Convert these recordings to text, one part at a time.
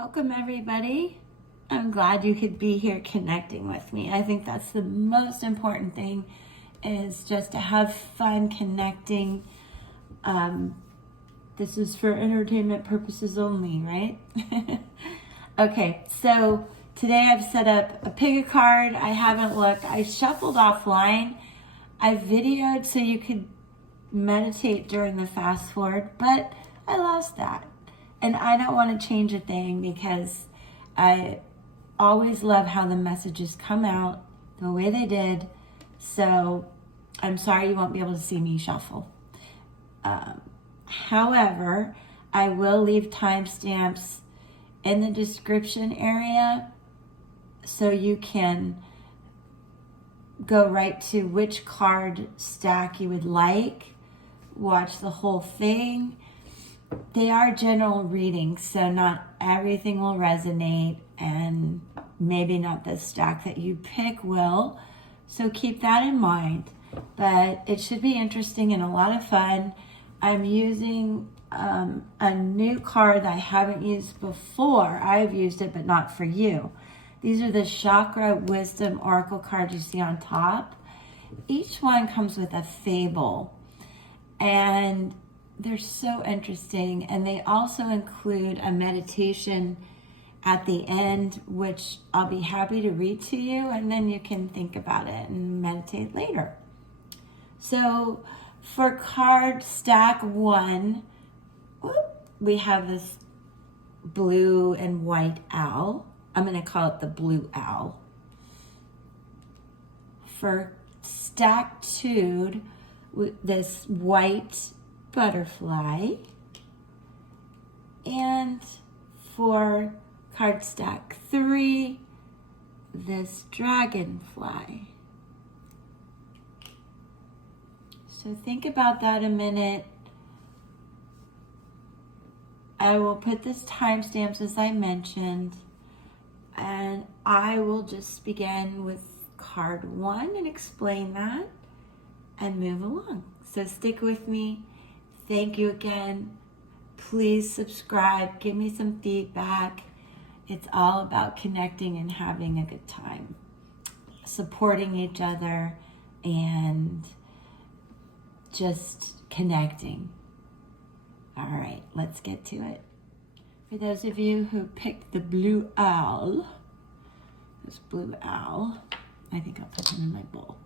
Welcome everybody. I'm glad you could be here connecting with me. I think that's the most important thing, is just to have fun connecting. This is for entertainment purposes only, right? Okay, so today I've set up a pick a card. I haven't looked. I shuffled offline. I videoed so you could meditate during the fast forward, but I lost that. And I don't want to change a thing because I always love how the messages come out the way they did. So I'm sorry you won't be able to see me shuffle. However, I will leave timestamps in the description area so you can go right to which card stack you would like, watch the whole thing. They are general readings, so not everything will resonate, and maybe not the stack that you pick will. So keep that in mind. But it should be interesting and a lot of fun. I'm using a new card that I haven't used before. I've used it, but not for you. These are the Chakra Wisdom Oracle cards you see on top. Each one comes with a fable, and they're so interesting, and they also include a meditation at the end, which I'll be happy to read to you, and then you can think about it and meditate later. So for card stack 1, we have this blue and white owl. I'm going to call it the blue owl. For stack 2, this white butterfly, and for card stack 3, this dragonfly. So think about that a minute. I will put this timestamps as I mentioned, and I will just begin with card 1 and explain that and move along. So stick with me. Thank you again. Please subscribe. Give me some feedback. It's all about connecting and having a good time, supporting each other, and just connecting. All right, let's get to it. For those of you who picked the blue owl, this blue owl, I think I'll put him in my bowl.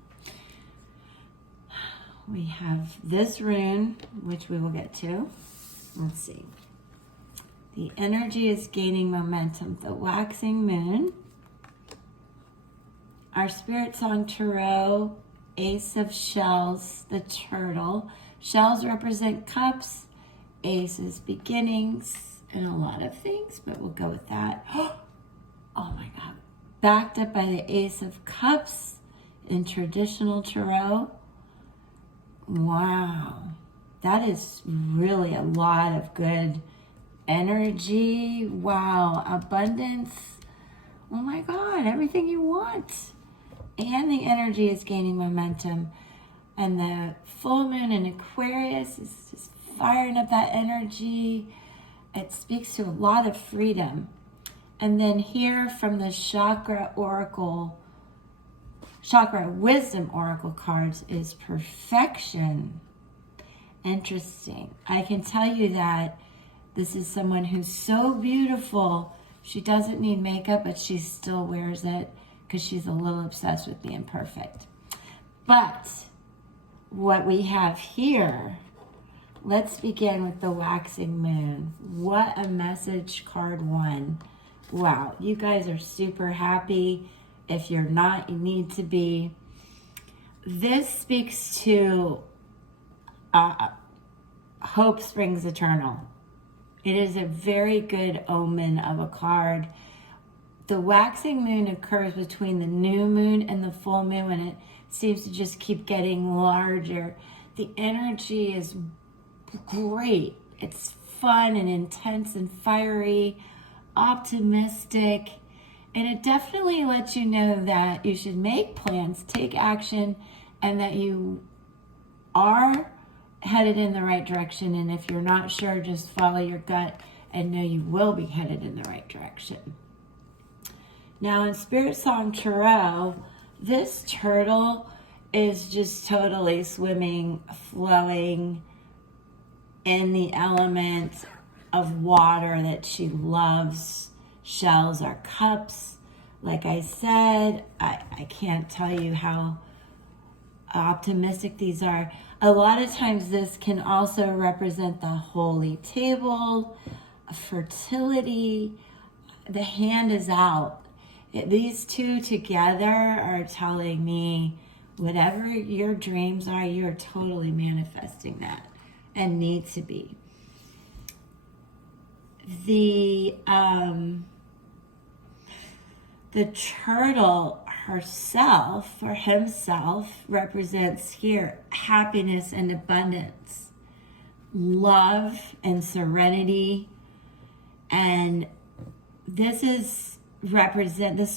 We have this rune, which we will get to. Let's see. The energy is gaining momentum. The waxing moon. Our spirit song tarot, Ace of Shells, the turtle. Shells represent cups. Ace is beginnings and a lot of things, but we'll go with that. Oh my God. Backed up by the Ace of Cups in traditional tarot. Wow, that is really a lot of good energy. Wow, abundance. Oh my God, everything you want. And the energy is gaining momentum. And the full moon in Aquarius is just firing up that energy. It speaks to a lot of freedom. And then here from the Chakra Wisdom Oracle cards is perfection. Interesting. I can tell you that this is someone who's so beautiful. She doesn't need makeup, but she still wears it because she's a little obsessed with being perfect. But what we have here, let's begin with the waxing moon. What a message, card 1. Wow, you guys are super happy. If you're not, you need to be. This speaks to hope springs eternal. It is a very good omen of a card. The waxing moon occurs between the new moon and the full moon, and it seems to just keep getting larger. The energy is great. It's fun and intense and fiery, optimistic. And it definitely lets you know that you should make plans, take action, and that you are headed in the right direction. And if you're not sure, just follow your gut and know you will be headed in the right direction. Now in Spirit Song Tarot, this turtle is just totally swimming, flowing in the element of water that she loves. Shells are cups. Like I said, I can't tell you how optimistic these are. A lot of times this can also represent the holy table, fertility. The hand is out. These two together are telling me whatever your dreams are, you are totally manifesting that and need to be. The turtle herself or himself represents here happiness and abundance, love and serenity. And this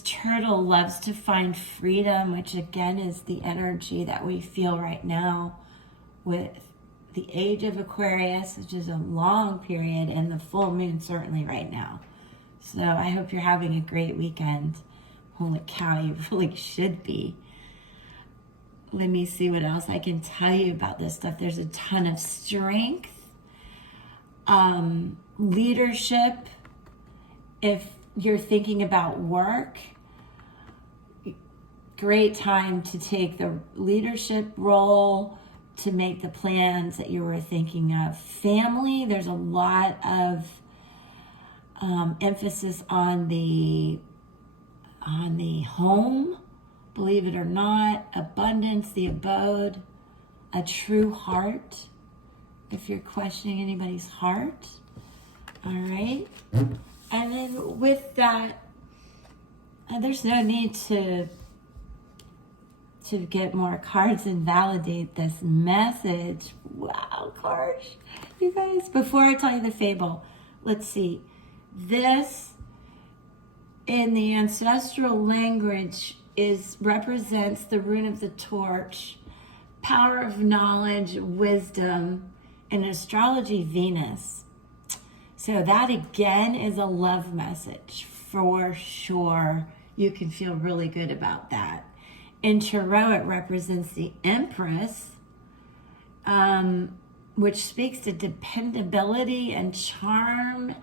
turtle loves to find freedom, which again is the energy that we feel right now with the age of Aquarius, which is a long period, and the full moon certainly right now. So I hope you're having a great weekend. Holy cow, you really should be. Let me see what else I can tell you about this stuff. There's a ton of strength, leadership. If you're thinking about work, great time to take the leadership role, to make the plans that you were thinking of. Family, there's a lot of emphasis on the home, believe it or not, abundance, the abode, a true heart, if you're questioning anybody's heart. All right. And then with that, there's no need to get more cards and validate this message. Wow, gosh. You guys, before I tell you the fable, let's see. This, in the ancestral language, represents the rune of the torch, power of knowledge, wisdom, in astrology, Venus. So that again is a love message for sure. You can feel really good about that. In Tarot, it represents the Empress, which speaks to dependability and charm,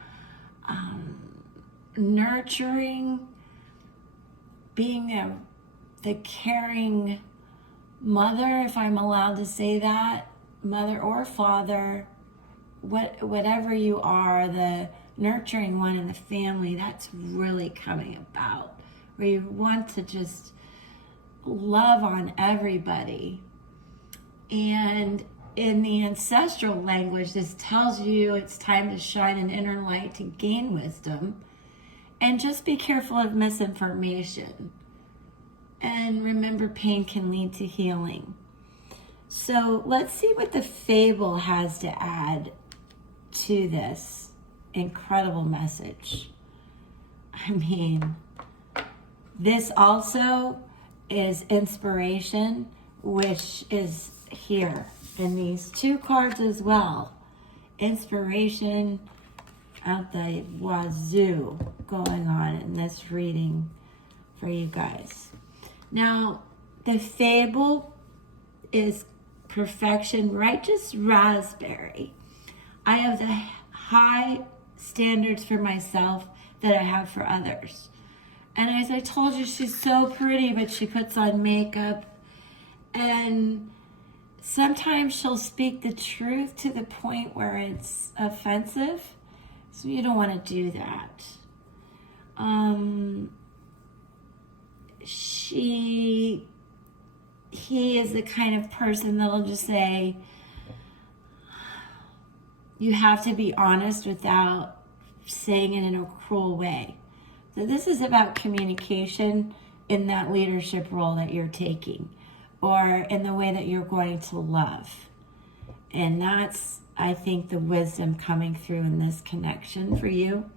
nurturing, being the caring mother, if I'm allowed to say that, mother or father, whatever you are, the nurturing one in the family, that's really coming about, where you want to just love on everybody. And in the ancestral language, this tells you it's time to shine an inner light to gain wisdom, and just be careful of misinformation. And remember, pain can lead to healing. So let's see what the fable has to add to this incredible message. I mean, this also is inspiration, which is here in these two cards as well. Inspiration out the wazoo going on in this reading for you guys. Now, the fable is perfection, righteous raspberry. I have the high standards for myself that I have for others. And as I told you, she's so pretty, but she puts on makeup. And sometimes she'll speak the truth to the point where it's offensive. So you don't want to do that. He is the kind of person that'll just say, you have to be honest without saying it in a cruel way. So this is about communication in that leadership role that you're taking, or in the way that you're going to love. And that's, I think, the wisdom coming through in this connection for you.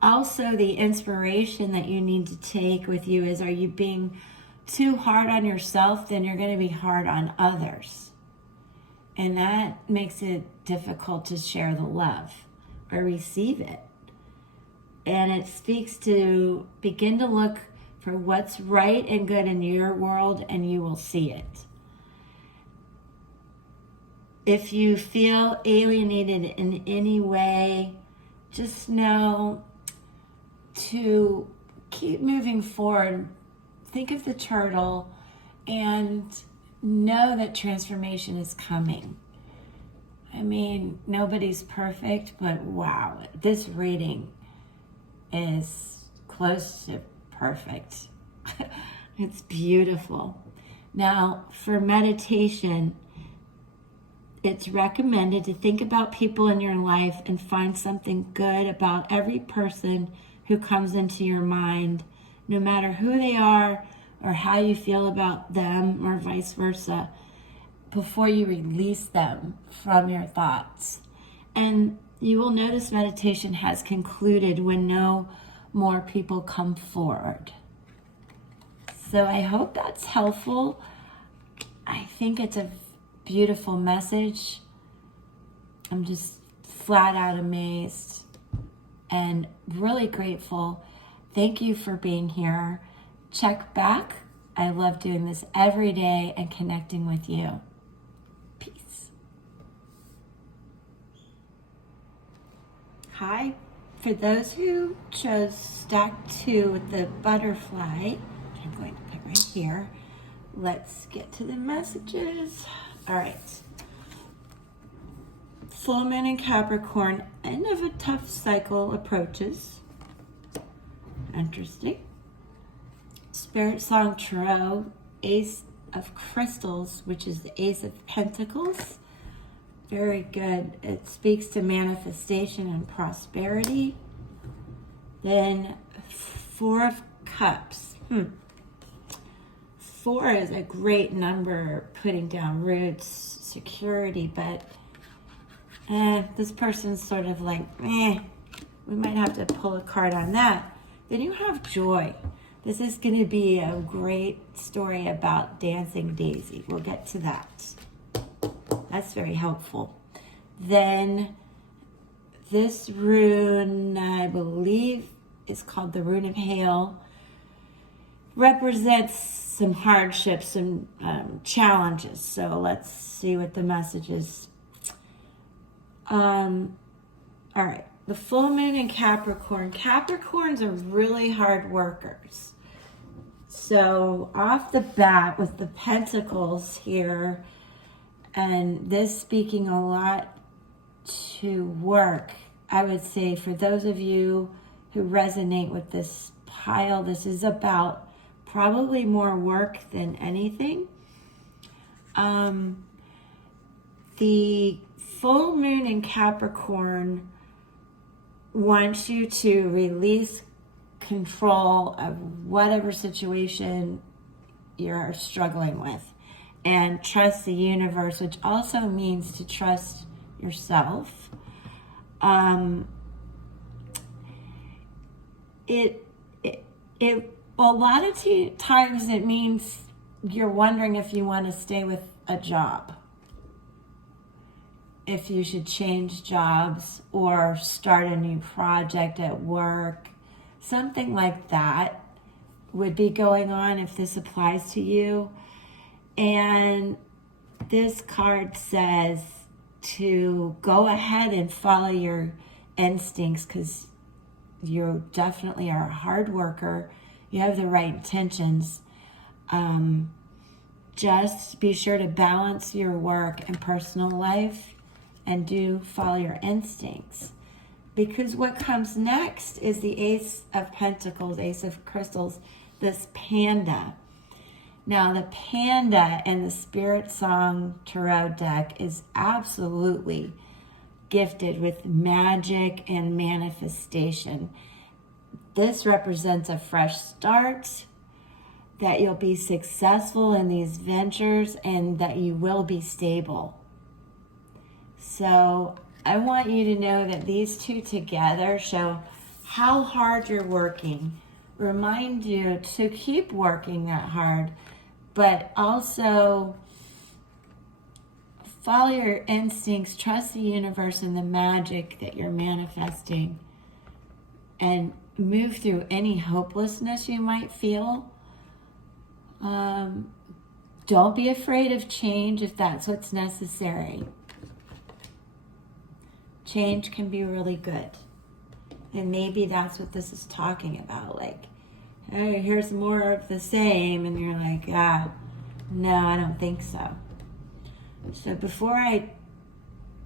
Also, the inspiration that you need to take with you is, are you being too hard on yourself? Then you're going to be hard on others. And that makes it difficult to share the love. or receive it. And it speaks to begin to look for what's right and good in your world, and you will see it. If you feel alienated in any way, just know to keep moving forward. Think of the turtle and know that transformation is coming. I mean, nobody's perfect, but wow, this reading is close to perfect. It's beautiful. Now, for meditation, it's recommended to think about people in your life and find something good about every person who comes into your mind, no matter who they are or how you feel about them or vice versa, before you release them from your thoughts. And you will know this meditation has concluded when no more people come forward. So I hope that's helpful. I think it's a beautiful message. I'm just flat out amazed and really grateful. Thank you for being here. Check back. I love doing this every day and connecting with you. Peace. Hi. For those who chose stack 2 with the butterfly, which I'm going to put right here, let's get to the messages. All right. Full moon in Capricorn, end of a tough cycle approaches. Interesting. Spirit Song Tarot, Ace of Crystals, which is the Ace of Pentacles. Very good. It speaks to manifestation and prosperity. Then 4 of Cups. 4 is a great number, putting down roots, security, but this person's sort of like, we might have to pull a card on that. Then you have joy. This is going to be a great story about Dancing Daisy. We'll get to that. That's very helpful. Then this rune, I believe, is called the Rune of Hail. Represents some hardships, some challenges. So let's see what the message is. All right. The full moon in Capricorn. Capricorns are really hard workers. So off the bat with the Pentacles here, and this speaking a lot to work, I would say for those of you who resonate with this pile, this is about probably more work than anything. The full moon in Capricorn wants you to release control of whatever situation you're struggling with and trust the universe, which also means to trust yourself. A lot of times it means you're wondering if you want to stay with a job, if you should change jobs or start a new project at work. Something like that would be going on if this applies to you. And this card says to go ahead and follow your instincts, because you definitely are a hard worker. You have the right intentions. Just be sure to balance your work and personal life and do follow your instincts. Because what comes next is the Ace of Pentacles, Ace of Crystals, this panda. Now, the panda in the Spirit Song Tarot deck is absolutely gifted with magic and manifestation. This represents a fresh start, that you'll be successful in these ventures and that you will be stable. So I want you to know that these two together show how hard you're working. Remind you to keep working that hard, but also follow your instincts, trust the universe and the magic that you're manifesting, and move through any hopelessness you might feel. Don't be afraid of change if that's what's necessary. Change can be really good. And maybe that's what this is talking about. Like, hey, here's more of the same. And you're like, no, I don't think so. So before I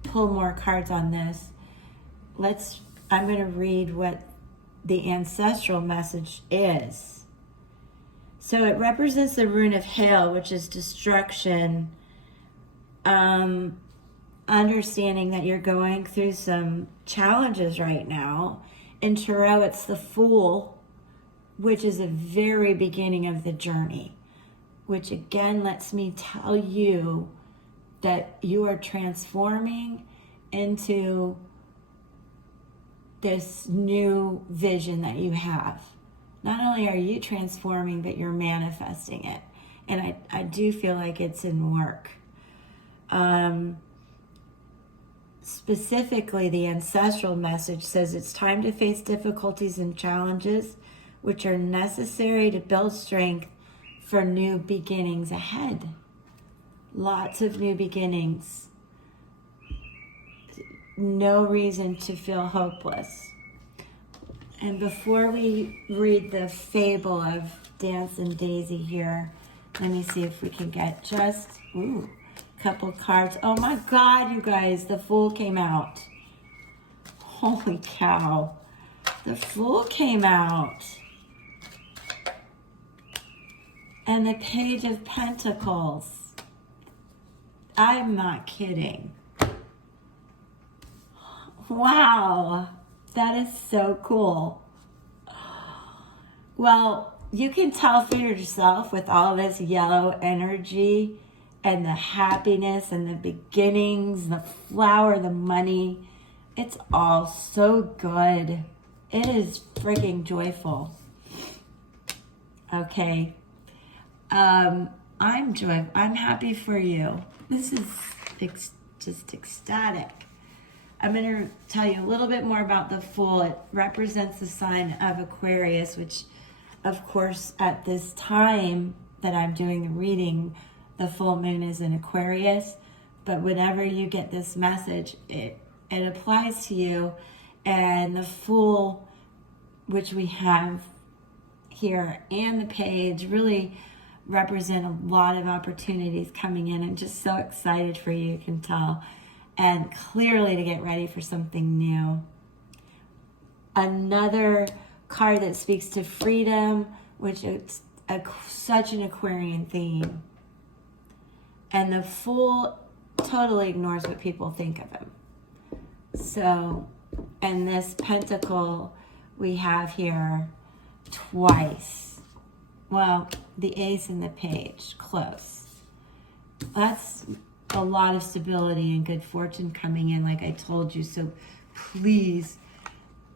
pull more cards on this, I'm going to read what the ancestral message is. So it represents the rune of hail, which is destruction. Understanding that you're going through some challenges right now. In Tarot, it's the Fool, which is the very beginning of the journey, which again lets me tell you that you are transforming into this new vision that you have. Not only are you transforming, but you're manifesting it. And I do feel like it's in work. Specifically, the ancestral message says it's time to face difficulties and challenges which are necessary to build strength for new beginnings ahead. Lots of new beginnings. No reason to feel hopeless. And before we read the fable of Dancing Daisy here, let me see if we can get just a couple cards. Oh my God, you guys, the Fool came out. Holy cow. The Fool came out. And the Page of Pentacles. I'm not kidding. Wow. That is so cool. Well, you can tell for yourself with all this yellow energy and the happiness and the beginnings, the flower, the money. It's all so good. It is freaking joyful. Okay. I'm happy for you. This is just ecstatic. I'm going to tell you a little bit more about the Fool. It represents the sign of Aquarius, which, of course, at this time that I'm doing the reading, the full moon is in Aquarius. But whenever you get this message, it applies to you. And the Fool, which we have here, and the Page really represent a lot of opportunities coming in. I'm just so excited for you can tell. And clearly to get ready for something new. Another card that speaks to freedom, which is such an Aquarian theme. And the Fool totally ignores what people think of him. So, and this pentacle we have here twice. Well, the Ace and the Page, close. That's a lot of stability and good fortune coming in, like I told you. So please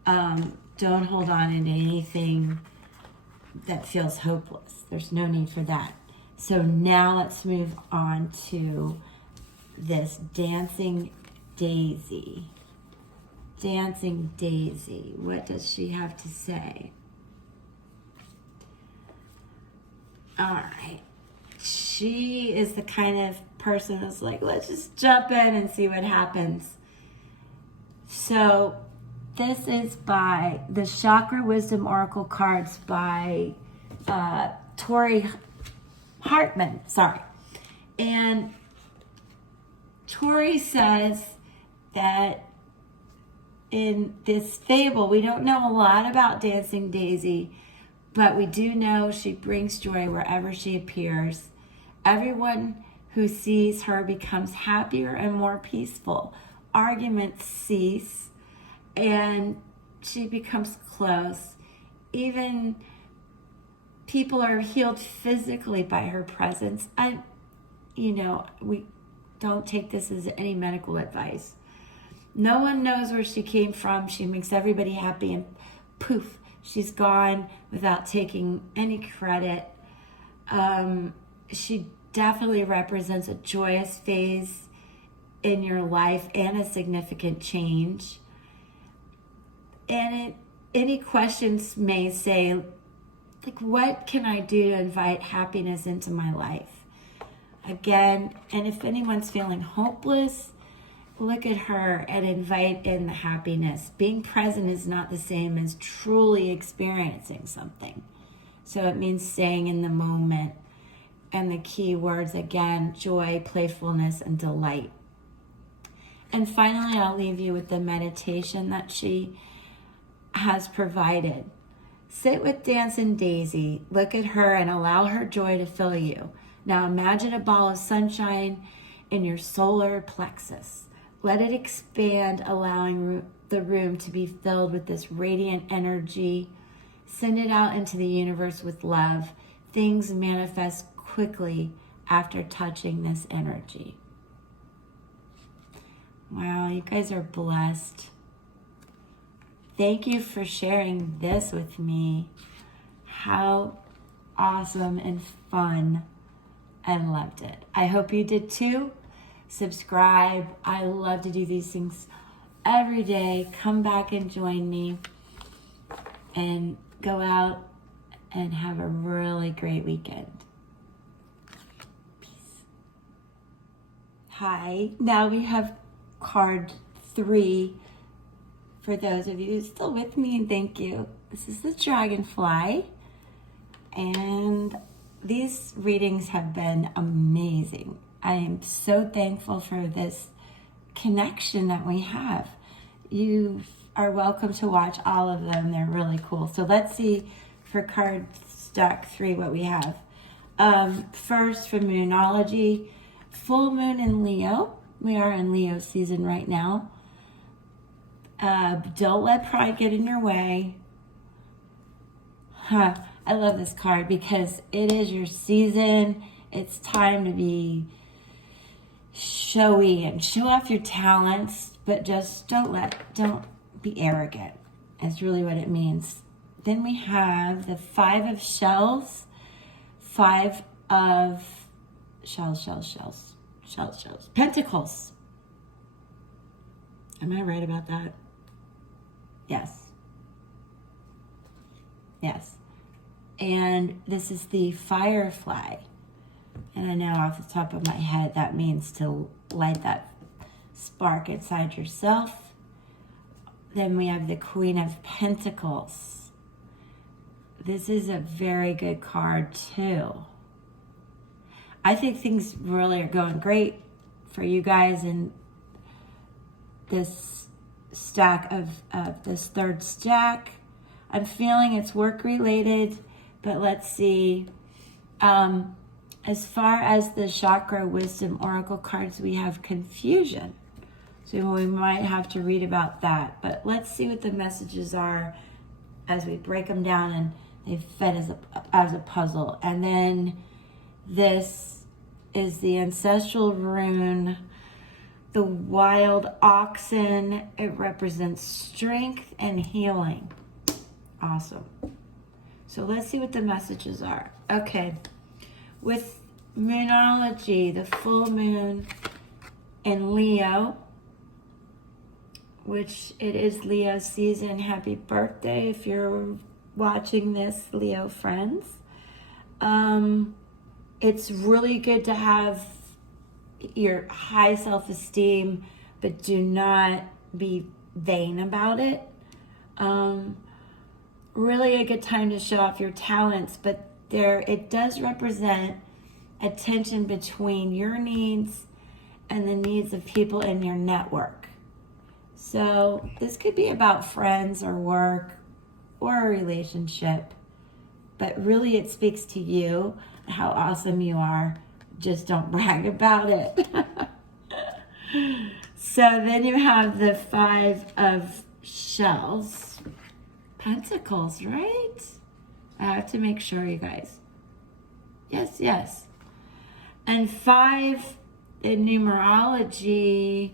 don't hold on into anything that feels hopeless. There's no need for that. So now let's move on to this Dancing Daisy. Dancing Daisy. What does she have to say? All right. She is the kind of person that's like, let's just jump in and see what happens. So this is by the Chakra Wisdom Oracle cards by Tori Hartman. Sorry. And Tori says that in this fable, we don't know a lot about Dancing Daisy, but we do know she brings joy wherever she appears. Everyone who sees her becomes happier and more peaceful. Arguments cease, and she becomes close. Even people are healed physically by her presence. We don't take this as any medical advice. No one knows where she came from. She makes everybody happy, and poof, she's gone without taking any credit. She definitely represents a joyous phase in your life and a significant change. And any questions may say, like, what can I do to invite happiness into my life? Again, and if anyone's feeling hopeless, look at her and invite in the happiness. Being present is not the same as truly experiencing something. So it means staying in the moment. And the key words, again, joy, playfulness, and delight. And finally, I'll leave you with the meditation that she has provided. Sit with Dancing Daisy. Look at her and allow her joy to fill you. Now imagine a ball of sunshine in your solar plexus. Let it expand, allowing the room to be filled with this radiant energy. Send it out into the universe with love. Things manifest quickly after touching this energy. Wow, you guys are blessed. Thank you for sharing this with me. How awesome and fun. I loved it. I hope you did too. Subscribe. I love to do these things every day. Come back and join me and go out and have a really great weekend. Peace. Hi. Now we have card 3 for those of you still with me, and thank you. This is the Dragonfly, and these readings have been amazing. I am so thankful for this connection that we have. You are welcome to watch all of them. They're really cool. So let's see for card stack 3 what we have. First, for Moonology, full moon in Leo. We are in Leo season right now. Don't let pride get in your way. I love this card because it is your season. It's time to be showy and show off your talents, but just don't be arrogant. That's really what it means. Then we have the 5 of shells, 5 of shells, pentacles. Am I right about that? Yes. And this is the firefly. And I know off the top of my head that means to light that spark inside yourself. Then we have the Queen of Pentacles. This is a very good card too. I think things really are going great for you guys in this stack of this third stack. I'm feeling it's work related, but let's see. As far as the Chakra Wisdom Oracle cards, we have confusion. So we might have to read about that. But let's see what the messages are as we break them down and they fit as a puzzle. And then this is the Ancestral Rune, the Wild Oxen. It represents strength and healing. Awesome. So let's see what the messages are. Okay. With Moonology, the full moon in Leo, which it is Leo season. Happy birthday if you're watching this, Leo friends. It's really good to have your high self-esteem, but do not be vain about it. Really a good time to show off your talents, but it does represent a tension between your needs and the needs of people in your network. So this could be about friends or work or a relationship, but really it speaks to you, how awesome you are. Just don't brag about it. So then you have the 5 of shells, pentacles, right? I have to make sure, you guys. Yes. And 5 in numerology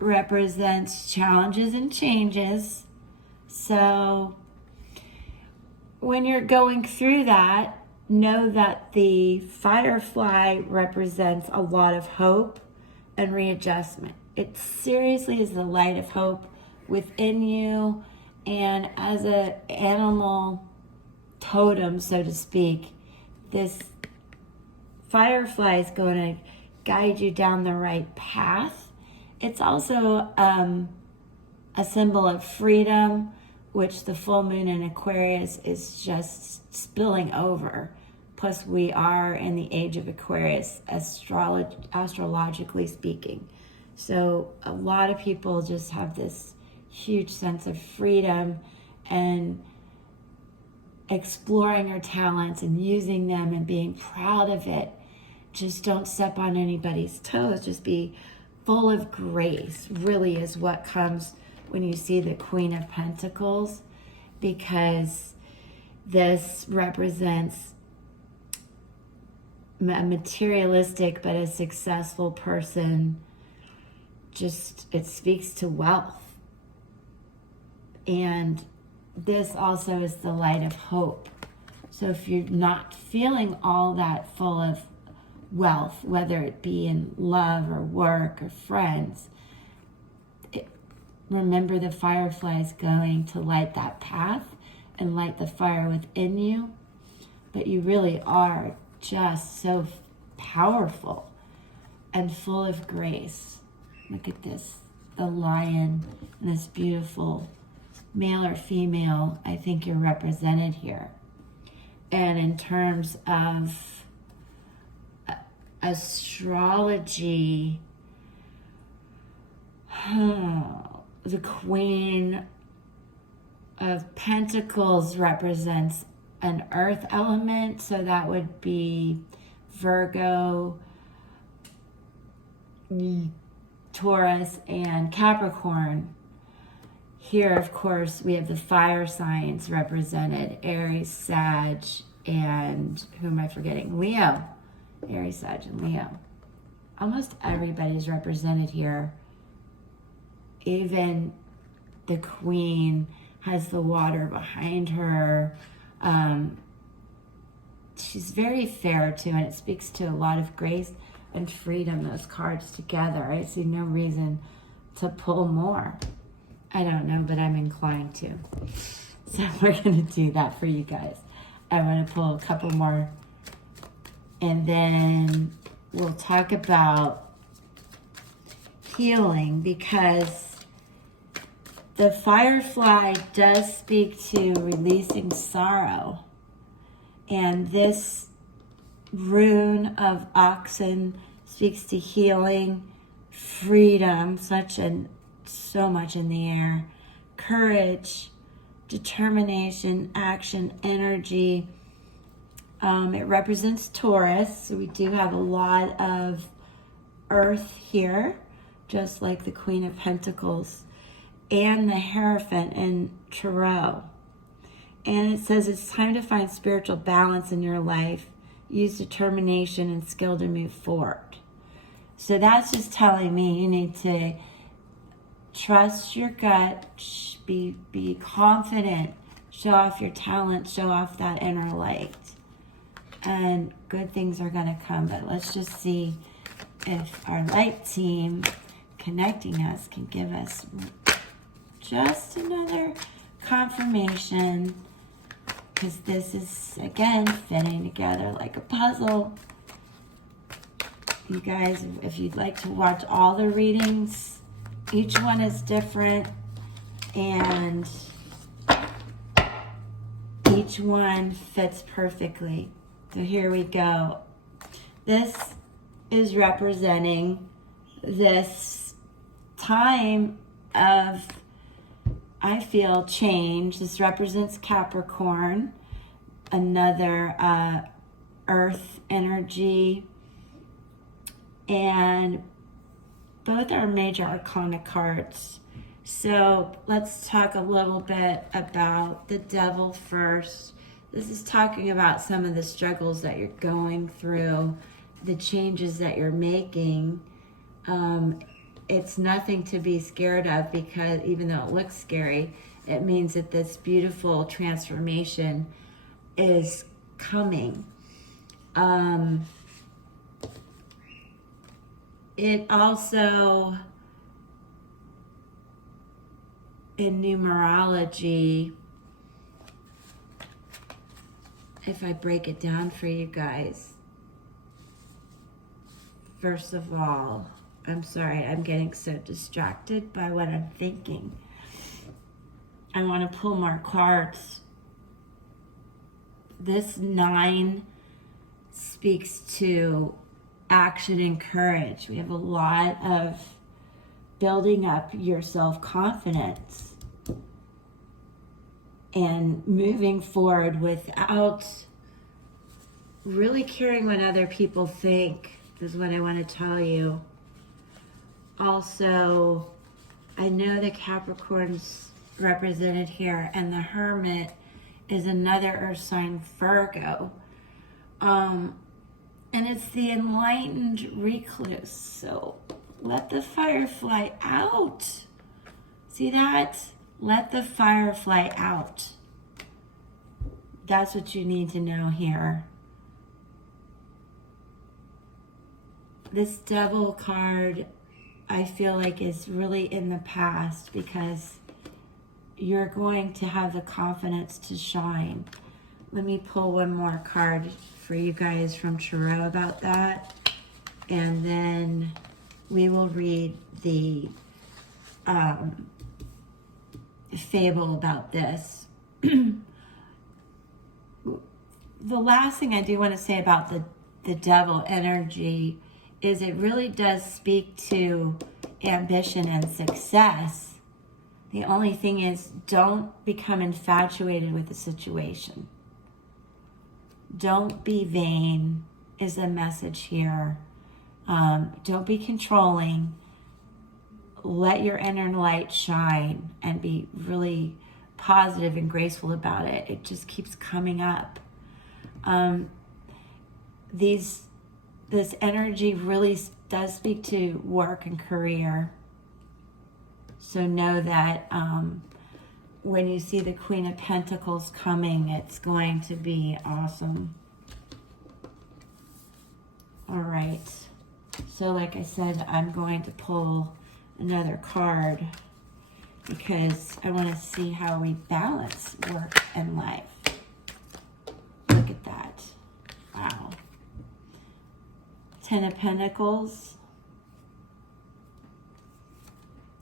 represents challenges and changes. So when you're going through that, know that the firefly represents a lot of hope and readjustment. It seriously is the light of hope within you. And as an animal totem, so to speak, this firefly is going to guide you down the right path. It's also a symbol of freedom, which the full moon in Aquarius is just spilling over. Plus, we are in the age of Aquarius, astrologically speaking. So a lot of people just have this huge sense of freedom and exploring your talents and using them and being proud of it. Just don't step on anybody's toes. Just be full of grace, really is what comes when you see the Queen of Pentacles, because this represents a materialistic but a successful person. Just, it speaks to wealth. And this also is the light of hope. So if you're not feeling all that full of wealth, whether it be in love or work or friends, remember the firefly is going to light that path and light the fire within you. But you really are just so powerful and full of grace. Look at this, the lion and this beautiful male or female. I think you're represented here. And in terms of astrology, the Queen of Pentacles represents an earth element, so that would be Virgo, Taurus, and Capricorn. Here, of course, we have the fire signs represented, Aries, Sag, and who am I forgetting? Leo. Aries, Sag, and Leo. Almost everybody's represented here. Even the Queen has the water behind her. She's very fair too, and it speaks to a lot of grace and freedom, those cards together. I see no reason to pull more. I don't know, but I'm inclined to. So we're going to do that for you guys. I want to pull a couple more, and then we'll talk about healing, because the firefly does speak to releasing sorrow. And this rune of oxen speaks to healing, freedom, so much in the air, courage, determination, action, energy. It represents Taurus, so we do have a lot of earth here, just like the Queen of Pentacles, and the Hierophant in Tarot. And it says it's time to find spiritual balance in your life. Use determination and skill to move forward. So that's just telling me you need to trust your gut, be confident, show off your talent, show off that inner light. And good things are going to come. But let's just see if our light team connecting us can give us just another confirmation, because this is, again, fitting together like a puzzle. You guys, if you'd like to watch all the readings, each one is different, and each one fits perfectly. So here we go. This is representing this time of, I feel, change. This represents Capricorn, another earth energy, and both are major arcana cards. So let's talk a little bit about the Devil first. This is talking about some of the struggles that you're going through, the changes that you're making. It's nothing to be scared of, because even though it looks scary, it means that this beautiful transformation is coming. It also, in numerology, if I break it down for you guys, first of all, I'm sorry, I'm getting so distracted by what I'm thinking. I want to pull more cards. This 9 speaks to action and courage. We have a lot of building up your self-confidence and moving forward without really caring what other people think, is what I want to tell you. Also, I know the Capricorn's represented here, and the Hermit is another earth sign, Virgo. And it's the enlightened recluse. So let the firefly out. See that? Let the firefly out. That's what you need to know here. This Devil card, I feel like, is really in the past, because you're going to have the confidence to shine. Let me pull one more card for you guys from Tarot about that, and then we will read the fable about this. The last thing I do want to say about the devil energy is it really does speak to ambition and success. The only thing is, don't become infatuated with the situation. Don't be vain is the message here. Don't be controlling. Let your inner light shine and be really positive and graceful about it. It just keeps coming up. This energy really does speak to work and career. So know that when you see the Queen of Pentacles coming, it's going to be awesome. All right. So like I said, I'm going to pull another card because I want to see how we balance work and life. Look at that. Wow. 10 of Pentacles.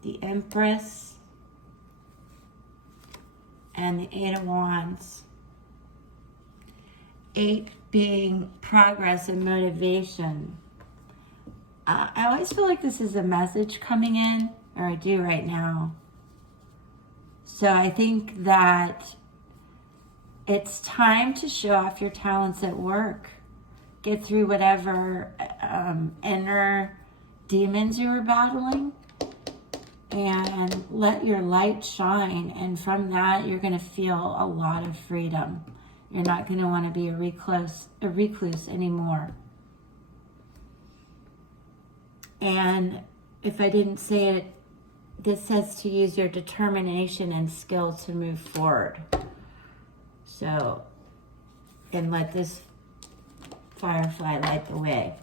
The Empress. And the 8 of Wands. 8 being progress and motivation. I always feel like this is a message coming in, or I do right now. So I think that it's time to show off your talents at work. Get through whatever inner demons you were battling, and let your light shine. And from that, you're going to feel a lot of freedom. You're not going to want to be a recluse anymore. And if I didn't say it, this says to use your determination and skill to move forward. So, and let this firefly light the way.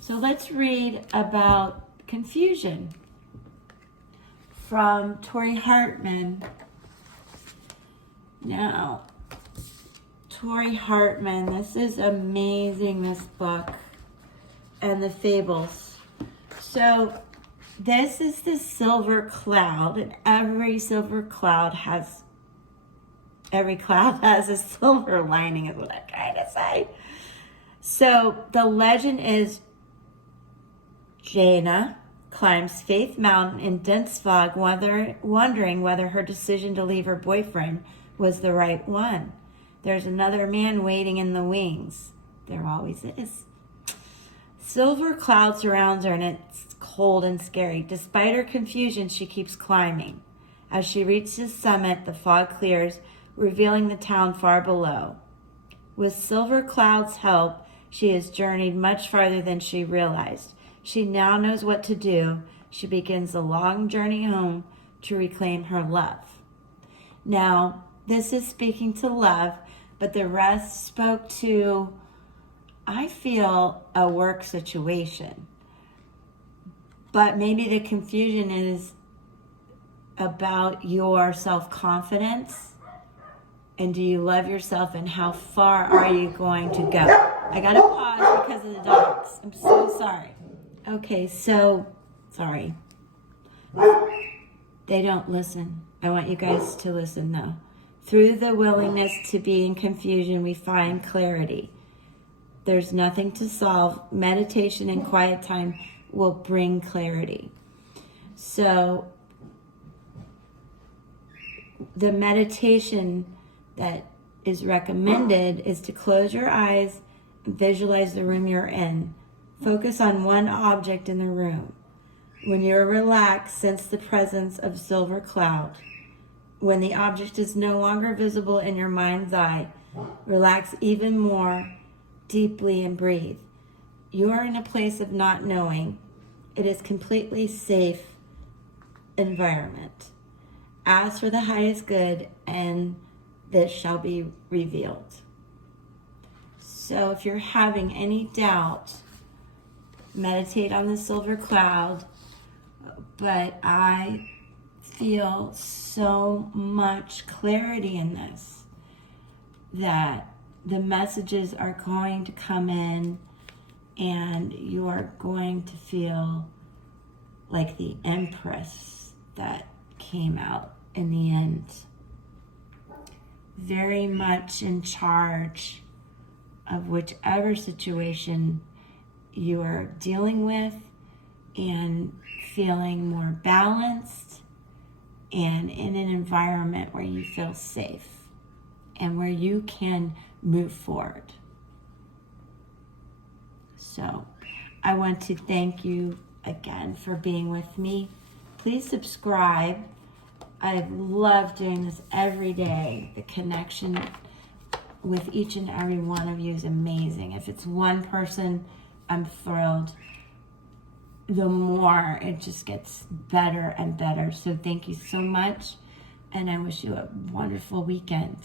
So let's read about confusion from Tori Hartman. Now, Tori Hartman, this is amazing, this book, and the fables. So this is the silver cloud, and every cloud has a silver lining, is what I'm trying to say. So the legend is Jaina climbs Faith Mountain in dense fog, wondering whether her decision to leave her boyfriend was the right one. There's another man waiting in the wings. There always is. Silver cloud surrounds her, and it's cold and scary. Despite her confusion, she keeps climbing. As she reaches the summit, the fog clears, revealing the town far below. With Silver Cloud's help, she has journeyed much farther than she realized. She now knows what to do. She begins the long journey home to reclaim her love. Now, this is speaking to love, but the rest spoke to, I feel, a work situation. But maybe the confusion is about your self-confidence. And do you love yourself, and how far are you going to go? I gotta pause because of the dogs. I'm so sorry. Okay, so, sorry. They don't listen. I want you guys to listen though. Through the willingness to be in confusion, we find clarity. There's nothing to solve. Meditation and quiet time will bring clarity. So, the meditation that is recommended is to close your eyes and visualize the room you're in. Focus on one object in the room. When you're relaxed, sense the presence of silver cloud. When the object is no longer visible in your mind's eye, relax even more deeply and breathe. You are in a place of not knowing. It is completely safe environment. Ask for the highest good, and this shall be revealed. So if you're having any doubt, meditate on the silver cloud. But I feel so much clarity in this, that the messages are going to come in, and you are going to feel like the Empress that came out in the end. Very much in charge of whichever situation you are dealing with, and feeling more balanced and in an environment where you feel safe and where you can move forward. So I want to thank you again for being with me. Please subscribe. I love doing this every day. The connection with each and every one of you is amazing. If it's one person, I'm thrilled. The more it just gets better and better. So thank you so much, and I wish you a wonderful weekend.